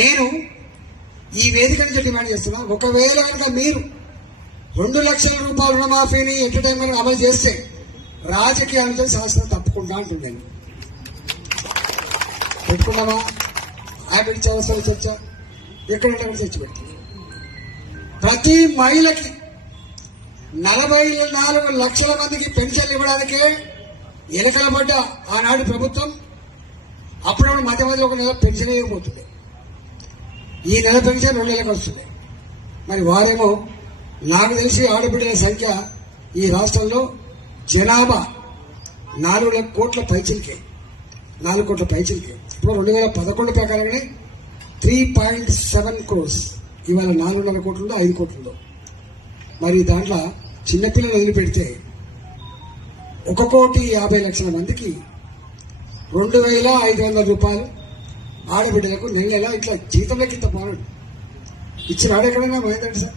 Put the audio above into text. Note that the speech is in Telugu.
నేను ఈ వేదిక నుంచి డిమాండ్ చేస్తున్నా, ఒకవేళ కనుక మీరు 2 లక్షల రూపాయల రుణమాఫీని ఎంటర్టైన్మెంట్ అమలు చేస్తే రాజకీయాలతో శాస్త్రం తప్పుకుంటా అంటున్నాను. పెట్టుకున్నామా? హ్యాబిట్ చర్చ ఎక్కడంటే చర్చ పెడుతుంది. ప్రతి మహిళకి 44 లక్షల మందికి పెన్షన్లు ఇవ్వడానికే ఎలకలబడ్డ ఆనాడు ప్రభుత్వం అప్పుడప్పుడు మధ్య మధ్య ఒక నెల పెన్షన్ ఇవ్వబోతుంది. ఈ నెల పెన్షన్ 2 నెలలకు వస్తుంది. మరి వారేమో నాకు తెలిసి ఆడబిడ్డల సంఖ్య ఈ రాష్ట్రంలో జనాభా 4 కోట్ల పైచిలకే, 4 కోట్ల పైచిలకే. ఇప్పుడు 2011 ప్రకారంగానే 3.7 crores, ఇవాళ 4.5 కోట్లలో 5 కోట్లలో. మరి దాంట్లో చిన్నపిల్లలు వదిలిపెడితే 1,50,00,000 మందికి 2,500 రూపాయలు ఆడబిడ్డలకు నెల ఇట్లా జీతంలోకి ఇంత బాగుండు ఇచ్చిన ఆడెక్కడైనా పోయిందండి సార్.